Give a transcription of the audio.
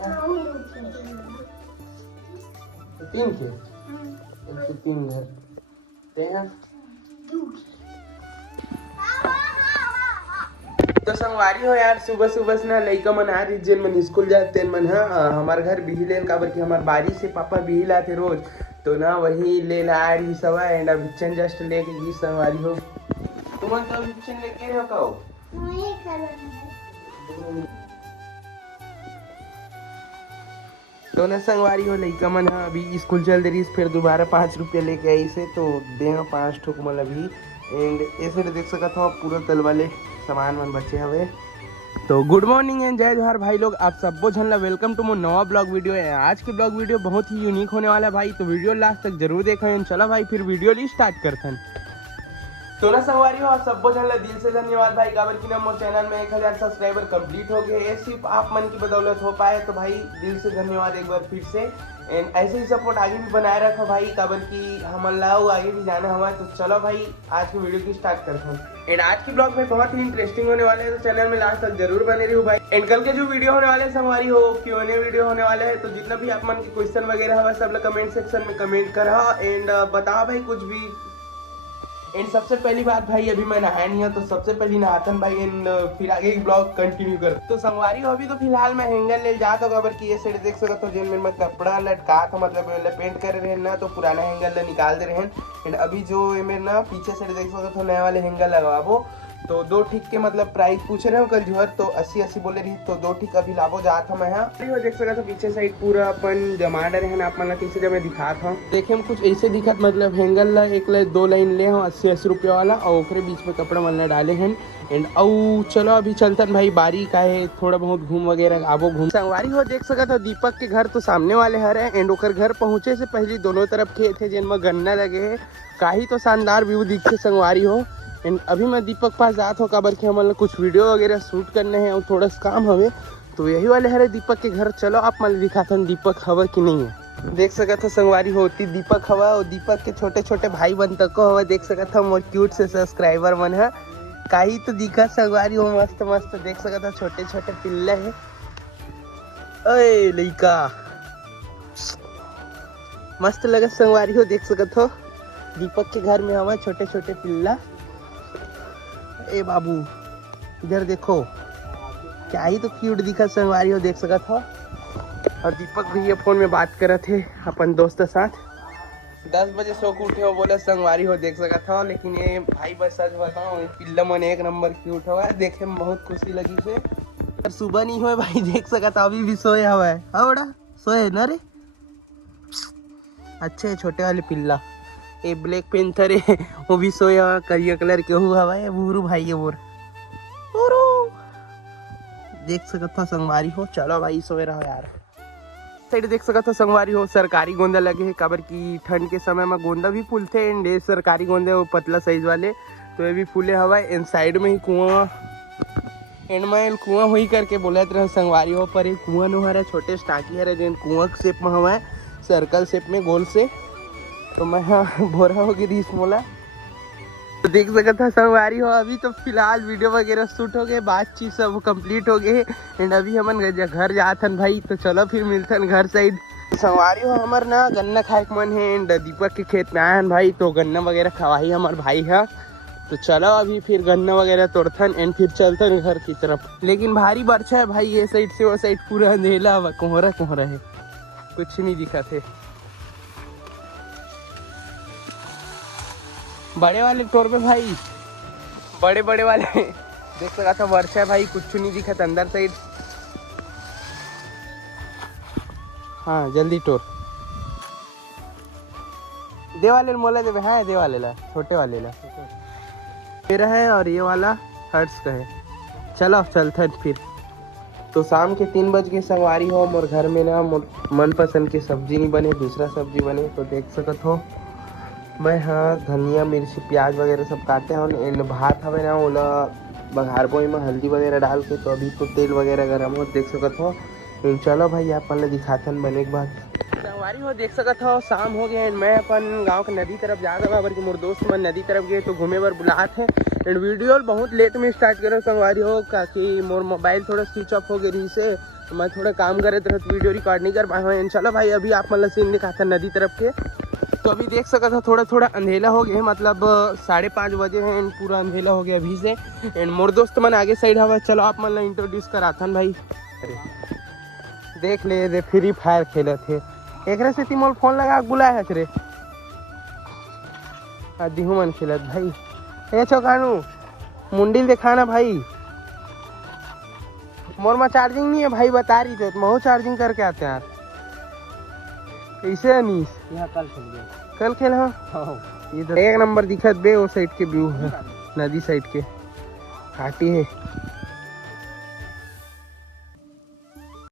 तीन के 103 घर ते हैं। तो संगवारी हो यार, सुबह सुबह ना लइका मन आ रही जेन मन स्कूल जाते मन हमार घर बिही ले काबर कि हमार बारी से पापा बिही लाते रोज, तो ना वही ले ला रही सवा एंड अब किचन जस्ट लेके गई संगवारी हो। तुम तो किचन लेके हो कहो तो ना संगवारी हो लइका मन अभी स्कूल चल दे रही, फिर दोबारा 5 रुपया लेके आई से तो दे 5 ठोक मन अभी एंड ऐसे देख सकत हो पूरा तल वाले सामान मन बचे हवे। तो गुड मॉर्निंग एंड जय जोहार भाई लोग, आप सबको झनला वेलकम टू मोर नवा ब्लॉग वीडियो है। आज के ब्लॉग वीडियो बहुत ही यूनिक होने वाला है भाई, तो वीडियो लास्ट तक जरूर देखें। चलो भाई फिर वीडियो ली स्टार्ट करते हैं। तो ना संगवारी हो आप सबको झनला दिल से धन्यवाद भाई, काबर की ना मोर चैनल में 1000 सब्सक्राइबर कंप्लीट हो गए, ये सिर्फ आप मन की बदौलत हो पाए, तो भाई दिल से धन्यवाद एक बार फिर से। एंड ऐसे ही सपोर्ट आगे भी बनाए रखो भाई, काबर की हम लाओ आगे भी जाना हमारा। तो चलो भाई आज की वीडियो की स्टार्ट करते हैं। एंड आज की ब्लॉग में बहुत ही इंटरेस्टिंग होने वाले हैं, तो चैनल में लास्ट तक जरूर बने रही हो भाई। एंड कल के जो वीडियो होने वाले हैं संगवारी हो Q&A वीडियो होने वाले हैं, तो जितना भी आप मन के क्वेश्चन वगैरह है सब लोग कमेंट सेक्शन में कमेंट करा एंड बताओ भाई कुछ भी। एंड सबसे पहली बात भाई अभी मैं नहाया नहीं हूँ, तो सबसे पहली नहातन भाई एंड फिर आगे की ब्लॉग कंटिन्यू कर। तो संगवारी हो अभी तो फिलहाल मैं हैंगर ले जाता हूँ, काबर की ये साइड देख सकते हो जिन में कपड़ा लटका था, मतलब पेंट कर रहे हैं ना, तो पुराना हैंगर ले निकाल दे रहे हैं। एंड अभी जो मेरे ना पीछे साइड देख सकते हो नए वाले हैंगर लगावो, तो 2 ठीक के मतलब प्राइस पूछ रहे हो कल जुहर, तो 80 बोले रही, तो 2 ठीक अभी लाभो जाता मैं यहाँ देख सकता था पीछे साइड पूरा अपन जमाडर है ना, आप मतलब किसी जगह दिखा था देखे हम कुछ ऐसे दिखत, मतलब हैंगर ला 2 लाइन ले हम 80 रुपया वाला और ओकरे बीच में कपड़ा मलना डाले हैं। एंड औ चलो अभी चलतन भाई बारी का है, थोड़ा बहुत घूम वगैरह आबो घूम। संगवारी हो देख सकता था दीपक के घर तो सामने वाले हर है एंड ओकर घर पहुंचे से पहले दोनों तरफ खेत है जिनमें गन्ना लगे है, काही तो शानदार व्यू दिखे संगवारी हो। एंड अभी मैं दीपक पास जात हूँ, काबर कि हम कुछ वीडियो वगैरह शूट करने हैं और थोड़ा सा काम हवे, तो यही वाले हरे दीपक के घर। चलो आप मतलब दिखाते हैं दीपक हवा कि नहीं है। देख सकते हो संगवारी होती दीपक हवा और दीपक के छोटे छोटे भाई बन तक को हवा, देख सकते हो मोर क्यूट से सब्सक्राइबर मन है, काही तो दिखा संगवारी हो मस्त मस्त देख सकते हो छोटे छोटे पिल्ले है। अरे लइका मस्त लगा संगवारी हो, देख सकते हो दीपक के घर में हवा छोटे छोटे पिल्ला। ए बाबू इधर देखो क्या ही तो क्यूट दिखा संगवारी हो, देख सकत हो। और दीपक भी ये फोन में बात कर रहे थे अपन दोस्त साथ, 10 बजे सो के उठे हो बोले संगवारी हो, देख सकत हो। लेकिन ये भाई बस सच बताओ पिल्ला मन 1 नंबर क्यूट हुआ है, देखे में बहुत खुशी लगी से। पर सुबह नहीं हुए भाई, देख सकत हो अभी भी सोए हुआ है। बड़ा सोए ना रे, अच्छे छोटे वाले पिल्ला। ये ब्लैक पेंथर है वो भी सोया करिया कलर के हुआ है, बूरू भाई है वो देख सकता संगवारी हो। चलो भाई सोए रहो यार। साइड देख सकता संगवारी हो सरकारी गोंदा लगे है, काबर की ठंड के समय में गोंदा भी फूलते एंड सरकारी गोंदे वो पतला साइज वाले, तो ये भी फूले हवा एंड साइड में ही कुआं एंड मैं कुआं हुई करके बोलत रहे संगवारी हो, पर एक कुआं नो हरे छोटे स्टाकी हरे जिन कुआं शेप में हवा है, सर्कल शेप में गोल से, तो मैं बोरा होगी रीस मोला। तो देख सकता था संगवारी हो अभी तो फिलहाल वीडियो वगैरह शूट हो गए, बातचीत सब कंप्लीट हो गए एंड अभी हमन घर जाथन भाई, तो चलो फिर मिलथन घर साइड। संगवारी हो हमार ना गन्ना खाए के मन है एंड दीपक के खेत में आए भाई, तो गन्ना वगैरह खवाही हमार भाई है, तो चलो अभी फिर गन्ना वगैरह तोड़थन एंड फिर चलथन घर की तरफ। लेकिन भारी बरछा है भाई, ये साइड से वो साइड पूरा अंधेला हुआ, कोहरा कोहरा है, कुछ नहीं दिखा थे। बड़े वाले तोर में भाई बड़े बड़े वाले देख सका था वर्षा है भाई, कुछ नहीं दिखा अंदर साइड। हाँ जल्दी टोर दे वाले मोला दे, हाँ दे वाले ला छोटे वाले ला मेरा है और ये वाला हर्ष का है। चलो चलते फिर। तो शाम के 3 बज के संगवारी हो, मोर घर में ना मनपसंद की सब्जी नहीं बने, दूसरा सब्जी बने, तो देख सकत हो मैं हाँ धनिया मिर्ची प्याज वगैरह सब काटे हो एंड भात हवे ना ओला बघार बोई में हल्दी वगैरह डाल के, तो अभी तो तेल वगैरह गर्म हो देख सकत हो। चलो भाई आप अपन दिखाथन बने के बाद संगवारी हो देख सकत हो शाम हो गए एंड मैं अपन गांव के नदी तरफ जा रहा हूँ, मोर दोस्त मन नदी तरफ गए तो घूमे बर बुलात है एंड वीडियो बहुत लेट में स्टार्ट करो संगवारी हो, ताकि मोर मोबाइल थोड़ा स्विच ऑफ हो गई रही से, तो मैं थोड़ा काम करे तो वीडियो रिकॉर्ड नहीं कर पाया हूँ। चलो भाई अभी आप मतलब सीन दिखा था नदी तरफ के, तो अभी देख सका था थोड़ा थोड़ा अंधेला हो गया है, मतलब 5:30 बजे हैं एंड पूरा अंधेला हो गया अभी से। एंड मोर दोस्त मन आगे साइड हवा, चलो आप मतलब इंट्रोड्यूस कराता भाई। अरे देख ले फ्री फायर खेले थे एक से तिमोल फोन लगा बुलाया है रे दिहू मन खेलत भाई। ए चौकानू मुंडिल दिखाना भाई, मोर में चार्जिंग नहीं है भाई, बता रही थे मैं चार्जिंग करके आते हैं यार। कैसे अनीस यहाँ कल खेल हाँ इधर एक नंबर दिखत बे वो साइड के व्यू है, नदी साइड के घाटी है।